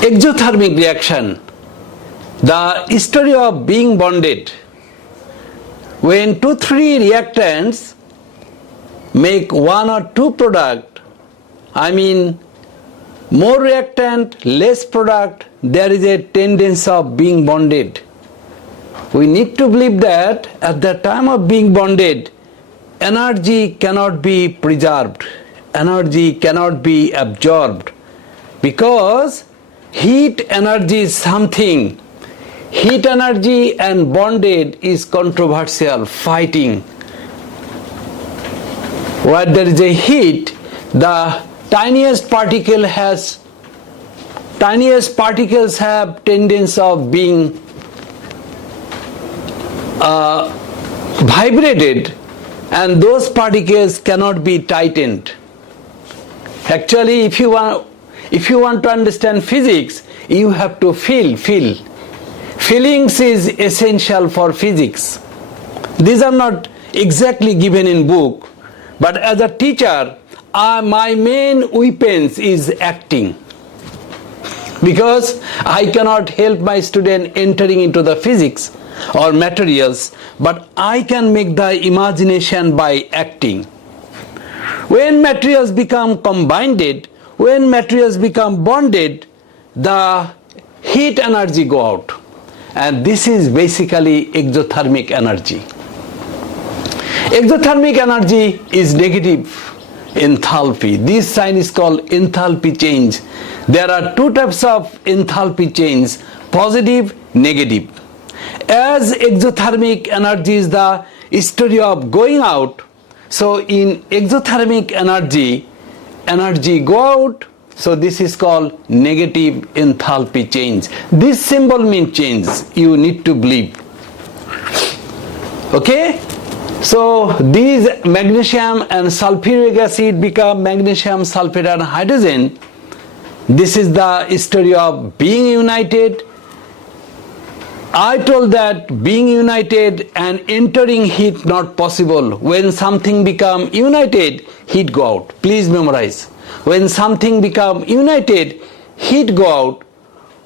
Exothermic reaction, the story of being bonded. When 2-3 reactants make one or two product, I mean more reactant, less product, there is a tendency of being bonded. We need to believe that at the time of being bonded, energy cannot be preserved, energy cannot be absorbed, because heat energy is something. Heat energy and bonded is controversial, fighting. Where there is a heat, the tiniest particles have tendency of being vibrated, and those particles cannot be tightened. Actually, if you want to understand physics, you have to feel. Feelings is essential for physics. These are not exactly given in book, but as a teacher, my main weapons is acting, because I cannot help my student entering into the physics or materials, but I can make the imagination by acting. When materials become combined, when materials become bonded, the heat energy go out, and this is basically exothermic energy. Exothermic energy is negative enthalpy. This sign is called enthalpy change. There are two types of enthalpy change: positive, negative. As exothermic energy is the story of going out, so in exothermic energy go out, so this is called negative enthalpy change. This symbol means change, you need to believe. Okay, so these magnesium and sulfuric acid become magnesium sulfate and hydrogen. This is the story of being united. I told that being united and entering heat not possible. When something become united, heat go out. Please memorize. When something become united, heat go out.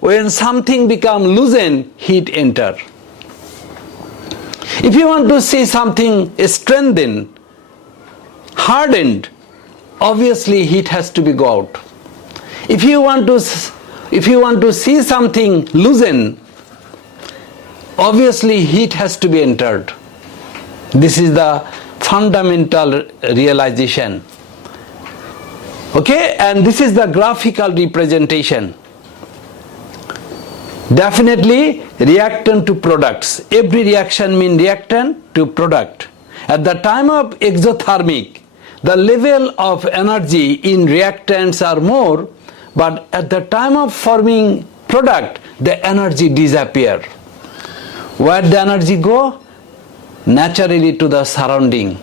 When something become loosened, heat enter. If you want to see something strengthened, hardened, obviously heat has to be go out. If you want to see something loosened, obviously heat has to be entered. This is the fundamental realization. Okay, and this is the graphical representation. Definitely reactant to products. Every reaction means reactant to product. At the time of exothermic, the level of energy in reactants are more, but at the time of forming product, the energy disappear. Where the energy go? Naturally to the surrounding,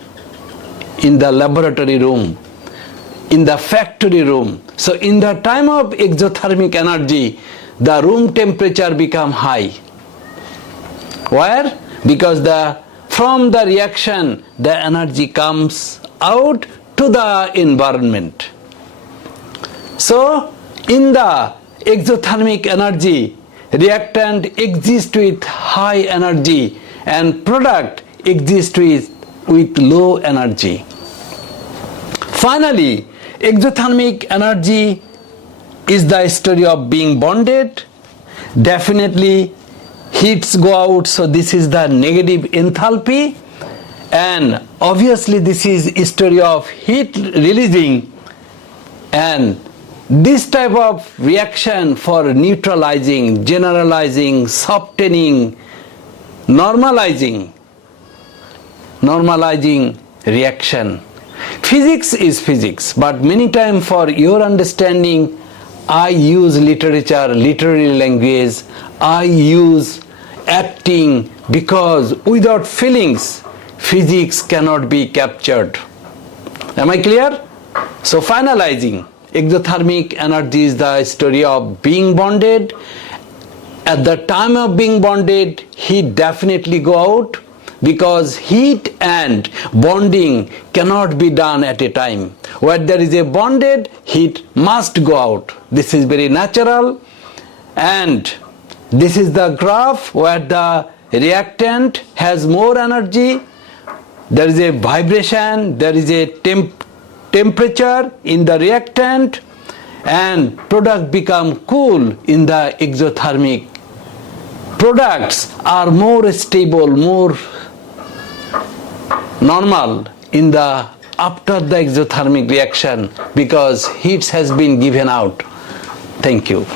in the laboratory room, in the factory room. So in the time of exothermic energy, the room temperature become high. Where? Because from the reaction, the energy comes out to the environment. So in the exothermic energy, reactant exists with high energy and product exists with low energy. Finally, exothermic energy is the story of being bonded. Definitely heats go out, so this is the negative enthalpy, and obviously this is a story of heat releasing, and this type of reaction for neutralizing, generalizing, softening, normalizing reaction. Physics is physics, but many times for your understanding, I use literature, literary language, I use acting, because without feelings, physics cannot be captured. Am I clear? So finalizing, exothermic energy is the story of being bonded. At the time of being bonded, heat definitely go out, because heat and bonding cannot be done at a time. Where there is a bonded, heat must go out. This is very natural, and this is the graph where the reactant has more energy. There is a vibration, there is a temperature in the reactant, and product become cool in the exothermic. Products are more stable, more normal in the after the exothermic reaction because heat has been given out. Thank you.